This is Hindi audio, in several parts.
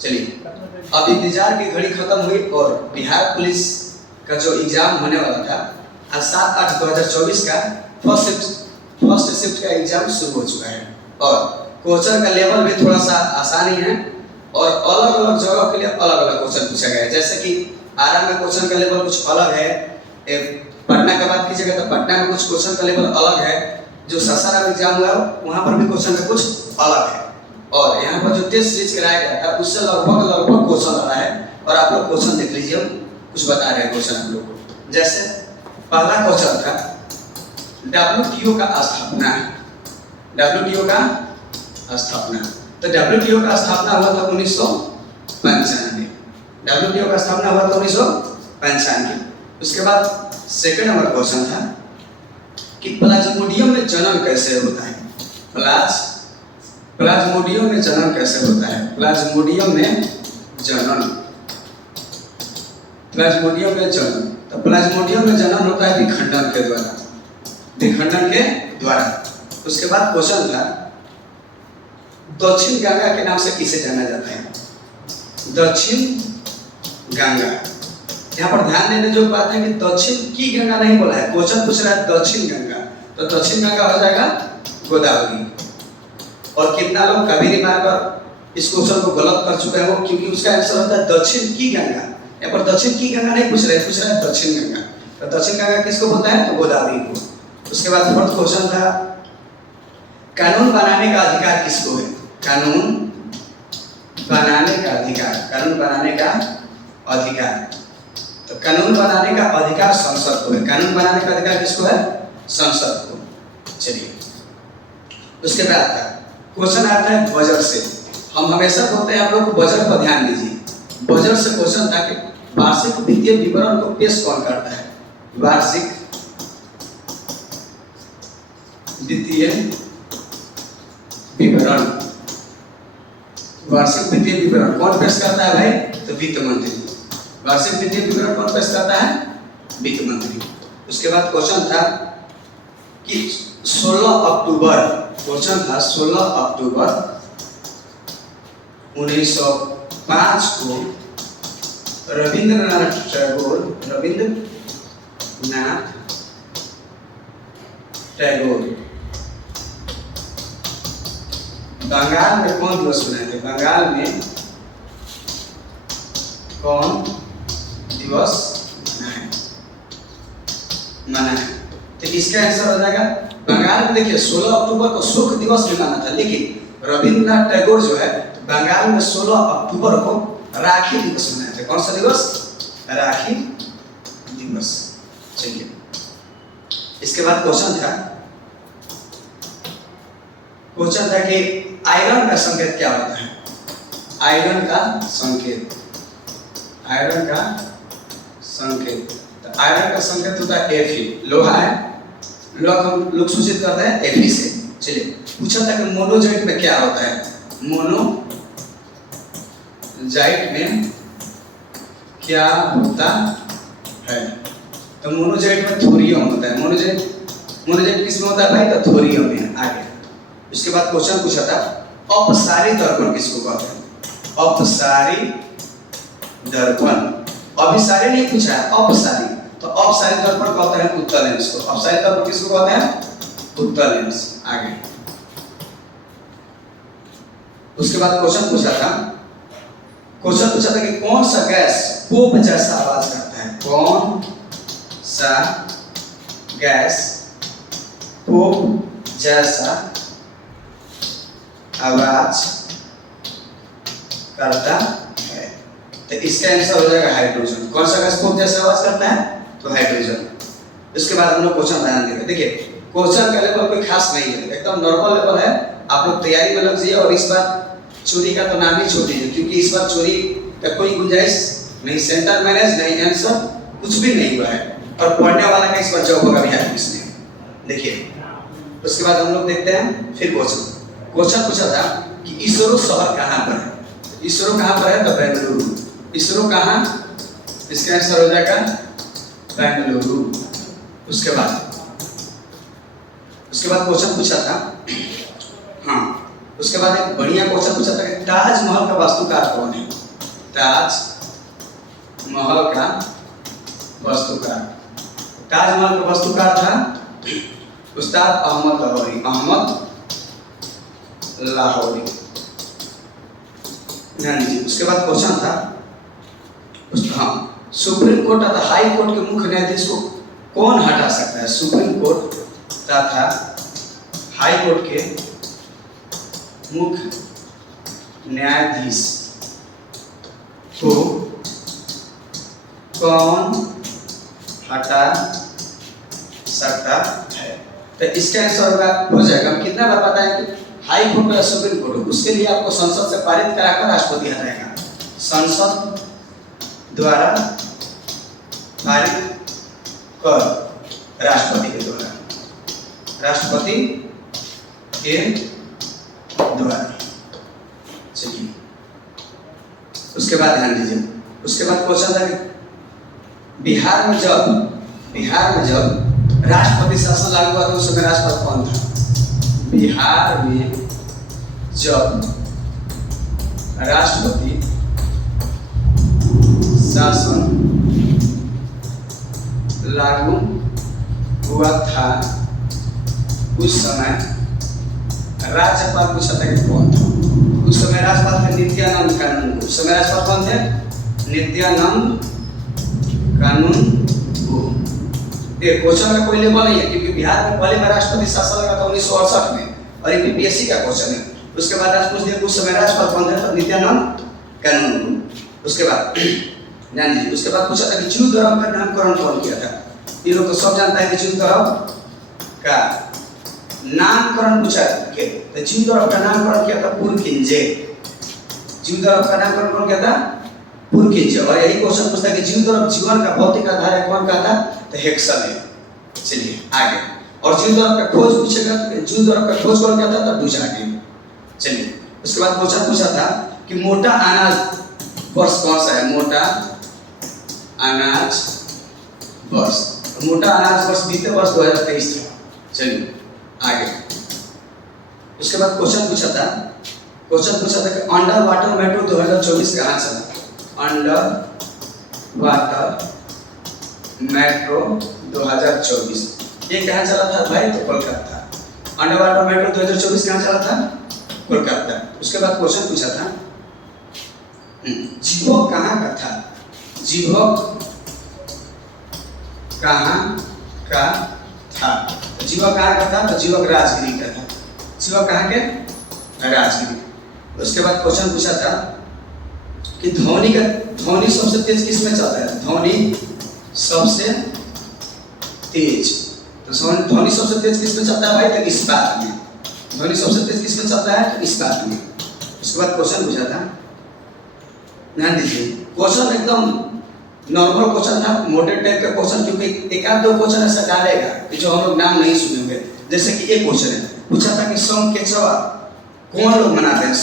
चलिए, अब इंतजार की घड़ी खत्म हुई और बिहार पुलिस का जो एग्जाम होने वाला था आज 7/8/2024 का फर्स्ट शिफ्ट का एग्जाम शुरू हो चुका है और क्वेश्चन का लेवल भी थोड़ा सा आसान ही है और अलग अलग जगह के लिए अलग अलग क्वेश्चन पूछा गया है। जैसे कि आरा में क्वेश्चन का लेवल कुछ अलग है, पटना की बात कीजिएगा तो पटना में कुछ क्वेश्चन का लेवल अलग है, जो सासाराम एग्जाम हुआ वहाँ पर भी क्वेश्चन का कुछ अलग है और यहाँ पर जो टेस्ट सीरीज कराया गया था उससे लगभग क्वेश्चन आ रहा है और आप लोग क्वेश्चन देख लीजिए, हम कुछ बता रहे हैं क्वेश्चन आप लोग को। जैसे पहला क्वेश्चन था WTO का स्थापना, WTO का स्थापना, तो WTO का स्थापना हुआ था 1995, WTO का स्थापना हुआ था 1995। उसके बाद सेकंड नंबर क्वेश्चन था कि प्लाज्मोडियम में जन्म कैसे होता है, प्लाज्मोडियम में जन्म कैसे होता है, प्लाज्मोडियम में जन्म, प्लाज्मोडियम में जन्म, तो प्लाज्मोडियम में जन्म होता है विखंडन के द्वारा, विखंडन के द्वारा। उसके बाद क्वेश्चन था दक्षिण गंगा के नाम से किसे जाना जाता है, दक्षिण गंगा। यहाँ पर ध्यान देने जो बात है कि दक्षिण की गंगा नहीं बोला है, क्वेश्चन पूछ रहा है दक्षिण गंगा, तो दक्षिण गंगा हो जाएगा गोदावरी। और कितना लोग कावेरी मारकर इस क्वेश्चन को गलत कर चुके हैं वो, क्योंकि उसका आंसर होता है दक्षिण की गंगा। यहाँ पर दक्षिण की गंगा नहीं पूछ रहे, पूछ रहा है दक्षिण गंगा, तो दक्षिण गंगा किसको बोलता है, तो गोदावरी को। उसके बाद फोर्थ क्वेश्चन था कानून बनाने का अधिकार किसको है, कानून बनाने का अधिकार, कानून बनाने का अधिकार, तो कानून बनाने का अधिकार संसद को है, कानून बनाने का अधिकार किसको है, संसद को। चलिए, उसके बाद था क्वेश्चन आता है बजट से। हम हमेशा बोलते हैं आप लोग बजट पर ध्यान दीजिए, बजट से क्वेश्चन था कि वार्षिक वित्तीय विवरण को पेश कौन करता है, वार्षिक वित्तीय विवरण, वार्षिक वित्तीय विवरण कौन पेश करता है भाई, तो वित्त मंत्री। वार्षिक वित्तीय विवरण कौन पेश करता है, वित्त मंत्री। उसके बाद क्वेश्चन था कि 16 अक्टूबर, क्वेश्चन था 16 अक्टूबर 1905 को रविंद्रनाथ टैगोर बंगाल में कौन दिवस मनाए थे, बंगाल में कौन दिवस मनाए, तो इसका आंसर हो जाएगा बंगाल में। देखिए 16 अक्टूबर को सुख दिवस भी माना था, लेकिन रविंद्रनाथ टैगोर जो है बंगाल में 16 अक्टूबर को राखी दिवस मनाए थे। कौन सा दिवस, राखी दिवस। चलिए, इसके बाद क्वेश्चन था कि आयरन का संकेत क्या होता है, आयरन का संकेत, आयरन का संकेत, तो आयरन का संकेत होता है Fe, लोहा है, लोहा हम लोग सूचित करते हैं Fe से। चलिए, पूछा था कि मोनोजाइट में क्या होता है, मोनोजाइट में क्या होता है, तो मोनोजाइट में थोरियम होता है, मोनोजाइट किस में होता है भाई, तो थोरियम में। आगे उसके बाद क्वेश्चन पूछा था अपसारी दर्पण किसको कहते हैं, अपसारी दर्पण, अभिसारी नहीं पूछा है, अपसारी, तो अपसारी दर्पण कहते हैं उत्तल लेंस को, अपसारी दर्पण किसको कहते हैं, उत्तल लेंस। आगे उसके बाद क्वेश्चन पूछा था कि कौन सा गैस पोप जैसा आवाज करता है, कौन सा गैस पोप जैसा आवाज करता है, तो इसका आंसर हो जाएगा हाइड्रोजन। कौन सा गैस पोप जैसा आवाज करता है, तो हाइड्रोजन। इसके बाद हम लोग क्वेश्चन ध्यान देंगे। देखिए क्वेश्चन का लेवल कोई खास नहीं है, एकदम नॉर्मल लेवल है, आप लोग तैयारी में लग जाइए। और इस बार चोरी का तो नाम ही छोड़ दीजिए, क्योंकि इस बार चोरी का कोई गुंजाइश नहीं, सेंटर मैनेज नहीं, आंसर कुछ भी नहीं हुआ है और पढ़ने वाला का इस बार जॉब होगा बिहार पुलिस में। देखिए उसके बाद हम लोग देखते हैं फिर क्वेश्चन पूछा था कि इसरो शहर कहाँ पर है, इसरो कहाँ पर है, तो बेंगलुरु। इसरो कहाँ, इसका आंसर हो जाएगा बेंगलुरु। उसके बाद क्वेश्चन पूछा था, हाँ उसके बाद एक बढ़िया क्वेश्चन पूछा था कि ताजमहल का वास्तुकार कौन है? ताजमहल का वास्तुकार, ताजमहल का वास्तुकार था उस्ताद अहमद लाहौरी, अहमद लाहौरी। ध्यान दीजिए। उसके बाद क्वेश्चन था हाँ, सुप्रीम कोर्ट तथा हाई कोर्ट के मुख्य न्यायाधीश को कौन हटा सकता है? सुप्रीम कोर्ट तथा हाई कोर्ट के मुख्य न्यायाधीश को कौन हटा सकता है? तो इसका आंसर हो जाएगा। हम कितना बार बताएं कि हाई कोर्ट या सुप्रीम कोर्ट, उसके लिए आपको संसद से पारित कराकर राष्ट्रपति हटाएगा। संसद द्वारा पारित कर राष्ट्रपति के द्वारा, राष्ट्रपति के द्वारा। चलिए उसके बाद ध्यान दीजिए। उसके बाद क्वेश्चन था कि बिहार में जब राष्ट्रपति शासन लागू हुआ तो उस समय राष्ट्रपति कौन था? बिहार में जब राष्ट्रपति शासन लागू हुआ था उस समय राज्यपाल पूछा था कि कौन था? उस समय राज्यपाल थे नित्यानंद कानून। उस समय राज्यपाल कौन थे? नित्यानंद कानून। क्वेश्चन का कोई लेवल नहीं है क्योंकि बिहार में पहले बार राष्ट्रपति शासन लगा था 1968 में और ये बीपीएससी का क्वेश्चन है। उसके बाद आज पूछ दिया उस समय राज्यपाल कौन थे? नित्यानंद कानून। उसके बाद ध्यान दीजिए। उसके बाद पूछा था कि जूत धर्म का नामकरण कौन किया था? ये लोग तो सब जानता है कि जूत धर्म का नामकरण पूछा के तो जूत धर्म का नामकरण किया था पुरखिंजे। जूत धर्म का नामकरण कौन किया था? पुरखिंजे। और यही क्वेश्चन पूछता है कि जूत धर्म जीवन का भौतिक आधार है, कौन कहता? तो हेक्सल है। चलिए आगे। और जूत धर्म का खोज पूछेगा तो जूत धर्म का खोज कौन कहता था? बुझाके। चलिए उसके बाद क्वेश्चन पूछा था कि मोटा अनाज वर्ष कौन सा है? मोटा अनाज वर्ष, मोटा अनाज वर्ष बीते वर्ष 2023 था। चलिए आगे। उसके बाद क्वेश्चन पूछा था कि अंडर वाटर मेट्रो 2024 कहाँ चला? अंडर वाटर मेट्रो 2024 ये कहाँ चला था भाई? तो कोलकाता। अंडर वाटर मेट्रो 2024 कहाँ चला था? कोलकाता। उसके बाद क्वेश्चन पूछा था जीवक कहाँ का था? जीवक कहाँ का था? जीवक कहाँ का था? तो जीवक राजगिरी का था। जीवक कहाँ के? राजगिरी। उसके बाद क्वेश्चन पूछा था कि ध्वनि सबसे तेज किस में चलता है? ध्वनि सबसे तेज, तो ध्वनि सबसे तेज किस में चलता है भाई? तो इस्पात में। ध्वनि सबसे तेज किस में चलता है? तो इस्पात में। उसके बाद क्वेश्चन पूछा था, ध्यान दीजिए। क्वेश्चन एकदम नॉर्मल क्वेश्चन था, मॉडरेट टाइप का क्वेश्चन, क्योंकि एक आध दो क्वेश्चन ऐसा डालेगा कि जो हम लोग नाम नहीं सुने होंगे। जैसे कि एक क्वेश्चन है, पूछा था कि समकेचवा कौन लोग मनाते हैं?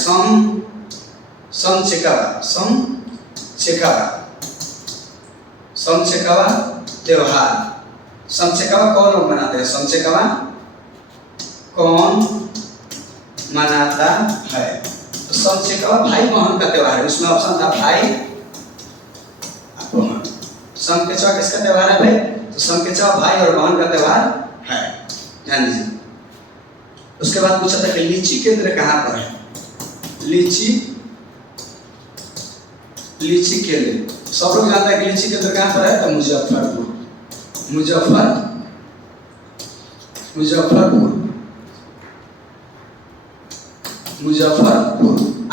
समचेकावा त्योहार। समचेकावा कौन लोग मनाते हैं? समचेकावा कौन मनाता है? तो समचेकावा भाई बहन का त्योहार है। उसमें ऑप्शन था भाई बहन। समकेचवा किसका त्योहार है भाई? तो समकेचवा भाई और बहन का त्योहार है। ध्यान दीजिए। उसके बाद पूछा था कि लीची केंद्र कहाँ पर है? लीची केंद्र सब लोग जानते हैं कि लीची केंद्र कहाँ पर है? तो मुजफ्फरपुर।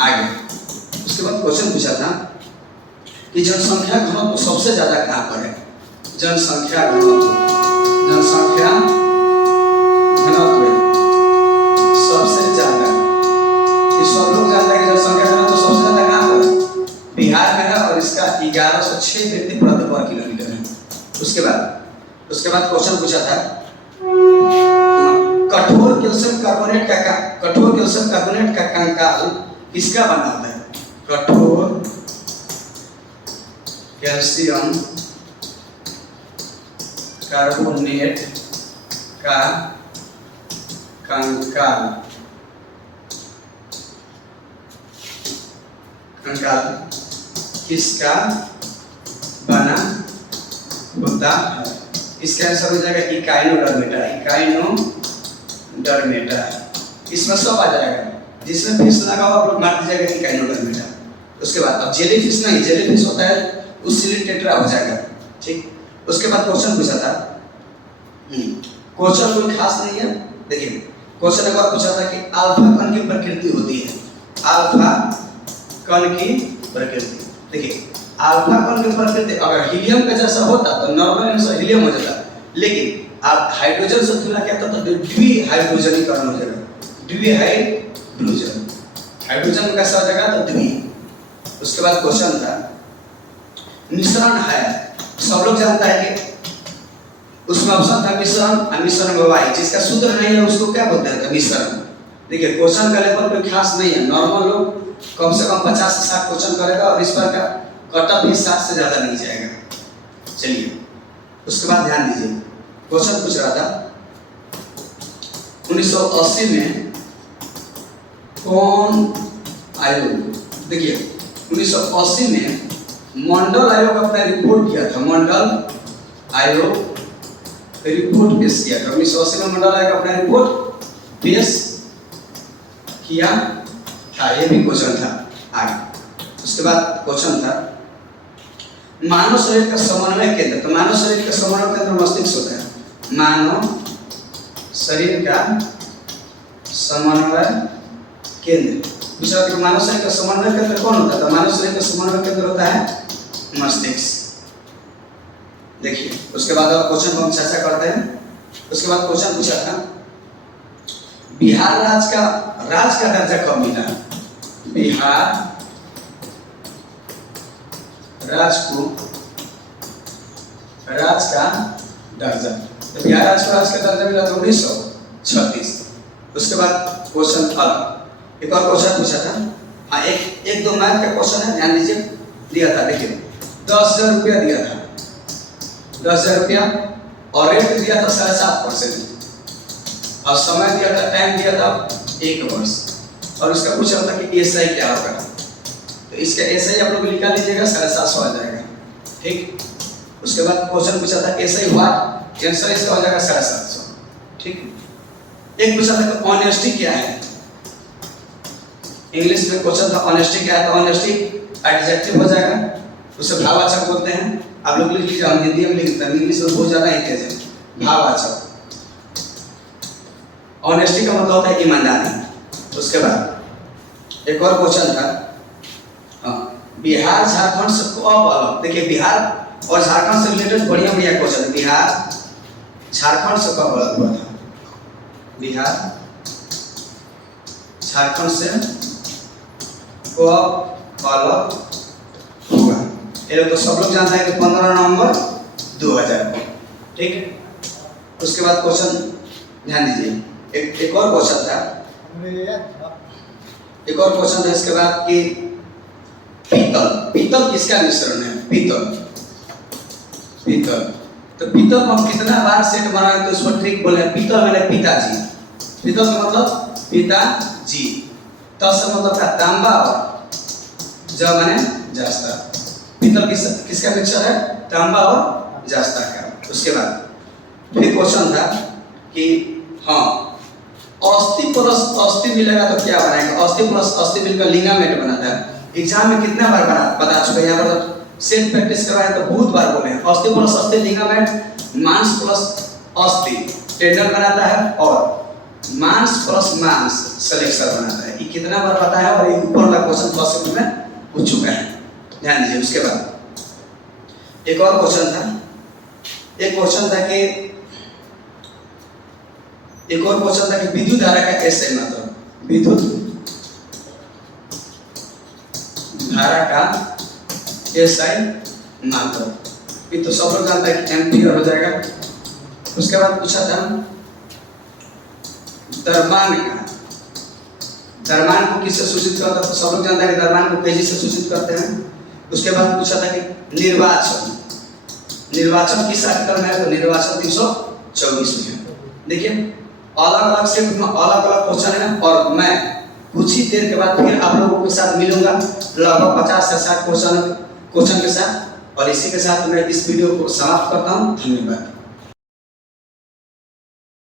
आगे। उसके बाद क्वेश्चन पूछा था कि जनसंख्या घनत्व सबसे ज्यादा कहाँ पर है? जनसंख्या घनत्व सबसे ज्यादा, ये सब लोग जानते हैं कि जनसंख्या घनत्व सबसे ज्यादा कहाँ पर है? बिहार में है और इसका 1106 व्यक्ति प्रति वर्ग किलोमीटर है। उसके बाद क्वेश्चन पूछा था कठोर कैल्शियम कार्बोनेट का कंकाल किसका बना होता है? कठोर कैल्शियम कार्बोनेट का कंकाल कंकाल किसका बना होता है? इसका आंसर हो जाएगा इकाइनोडर्मेटा। इकाइनोडर्मेटा इसमें सब आ जाएगा, जिसमें फिश लगा हुआ आप लोग मार दीजिएगा इकाइनोडर्मेटा। उसके बाद अब जेलीफिश नहीं, जेलीफिश होता है उसिली टेट्रा हो जाएगा। ठीक, उसके बाद क्वेश्चन पूछा था, क्वेश्चन कोई खास नहीं है। देखिए क्वेश्चन एक बार पूछा था कि अल्फा कण की प्रकृति होती है, अल्फा कण की प्रकृति। देखिए अल्फा कण की प्रकृति अगर हीलियम का जैसा होता तो नॉर्मल आंसर हीलियम हो जाता, लेकिन आप हाइड्रोजन से तुलना किया तो द्विहाइड्रोजनीकरण हो जाएगा, द्विहाइड्रोजन। हाइड्रोजन कैसा हो जाएगा तो द्वि। उसके बाद क्वेश्चन था मिश्रण है, सब लोग जानता है कि उसमें ऑप्शन था मिश्रण, मिश्रण वाई, जिसका सूत्र नहीं है उसको क्या बोलते हैं मिश्रण। देखिए क्वेश्चन का लेवल कोई खास नहीं है, नॉर्मल लोग कम से कम 50 से 60 क्वेश्चन करेगा और इस पर का कटअप भी 60 से ज्यादा नहीं जाएगा। चलिए उसके बाद ध्यान दीजिए, क्वेश्चन पूछ रहा था 1980 में कौन आयोग, देखिए 1980 में मंडल आयोग अपना रिपोर्ट किया था, मंडल आयोग रिपोर्ट पेश किया था। 1980 में मंडल आयोग अपना रिपोर्ट पेश किया था, ये भी क्वेश्चन था आगे। उसके बाद क्वेश्चन था मानव शरीर का समन्वय केंद्र, तो मानव शरीर का समन्वय केंद्र मस्तिष्क होता है, मानव शरीर का समन्वय केंद्र। दूसरा मानव शरीर का समन्वय केंद्र कौन होता है? तो मानव शरीर का समन्वय केंद्र होता है मस्तिष्क। देखिए उसके बाद अब क्वेश्चन को हम चर्चा करते हैं। उसके बाद क्वेश्चन पूछा था बिहार राज्य का दर्जा कब मिला? बिहार राज्य का दर्जा, तो बिहार राज्य का दर्जा मिला था 1936। उसके बाद क्वेश्चन अलग एक और क्वेश्चन पूछा था, हाँ एक दो मैथ का क्वेश्चन है, ध्यान दीजिए। दिया था, देखिए 10,000 रुपया दिया था, 10,000 रुपया, और रेट दिया था 7.5%, और समय दिया था, टाइम दिया था 1 वर्ष, और उसका पूछा था कि एसआई क्या होगा। तो इसका एसआई आप लोग लिखा लीजिएगा, 750 आ जाएगा। ठीक, उसके बाद क्वेश्चन पूछा था एसआई व्हाट, आंसर इसका हो जाएगा 750। ठीक, एक पूछा था कि ऑनेस्टी क्या है, इंग्लिश में क्वेश्चन था ऑनेस्टी क्या है, तो ऑनेस्टी एडजेक्टिव हो जाएगा, उसे भाववाचक बोलते हैं। आप लोग लिख लीजिए, हम हिंदी में लिखते हैं, इंग्लिश में बहुत ज्यादा तेज है, भाववाचक। ऑनेस्टी का मतलब होता है ईमानदारी। उसके बाद एक और क्वेश्चन था बिहार झारखंड से कब अलग। देखिए बिहार और झारखंड से रिलेटेड बढ़िया क्वेश्चन है, बिहार झारखंड से कब अलग हुआ था? बिहार झारखंड से कब अलग हुआ? ये तो सब लोग जानते हैं कि 15 नवंबर 2000 को। ठीक है, उसके बाद क्वेश्चन ध्यान दीजिए, एक और क्वेश्चन था, इसके बाद कि पीतल किसका मिश्रण है? पीतल। तो पीतल को हम कितना बार सेट बनाए तो इसको ट्रिक बोले पीतल मैंने पिताजी। पीतल का मतलब पिताजी, तस से मतलब का तांबा, और ज मैंने जास्ता। पीतल किसका मिक्सचर है? तांबा और जास्ता का। उसके बाद फिर क्वेश्चन था कि हाँ अस्थि प्लस अस्थि मिलेगा तो क्या बनाएगा? अस्थि प्लस अस्थि मिलकर लिगामेंट बनाता है। एग्जाम में कितना बार बता चुके हैं, यहाँ पर सेट प्रैक्टिस कराए तो बहुत बार बोले हैं। अस्थि प्लस अस्थि लिगामेंट, मांस प्लस अस्थि टेंडन बनाता है, और मांस प्लस मांस सेलेक्शन बनाता है। ये कितना बार पता है, और ये ऊपर वाला क्वेश्चन फर्स्ट में पूछ चुका है, ध्यान दीजिए। उसके बाद एक और क्वेश्चन था, कि विद्युत धारा का एसआई मतलब, विद्युत धारा का एसआई मतलब, ये तो सब लोग जानता है कि एम्पीयर हो जाएगा। उसके बाद पूछा था द्रव्यमान को किससे सूचित करता है? तो सब लोग जानता है कि द्रव्यमान को केजी से सूचित करते हैं। उसके बाद पूछा था कि निर्वाचन किस आर्टिकल में है? तो निर्वाचन 324 में है। देखिए अलग अलग सेट में अलग अलग क्वेश्चन है, और मैं कुछ ही देर के बाद फिर आप लोगों के साथ मिलूंगा लगभग 50 से 60 क्वेश्चन के साथ। और इसी के साथ मैं इस वीडियो को समाप्त करता हूँ। धन्यवाद।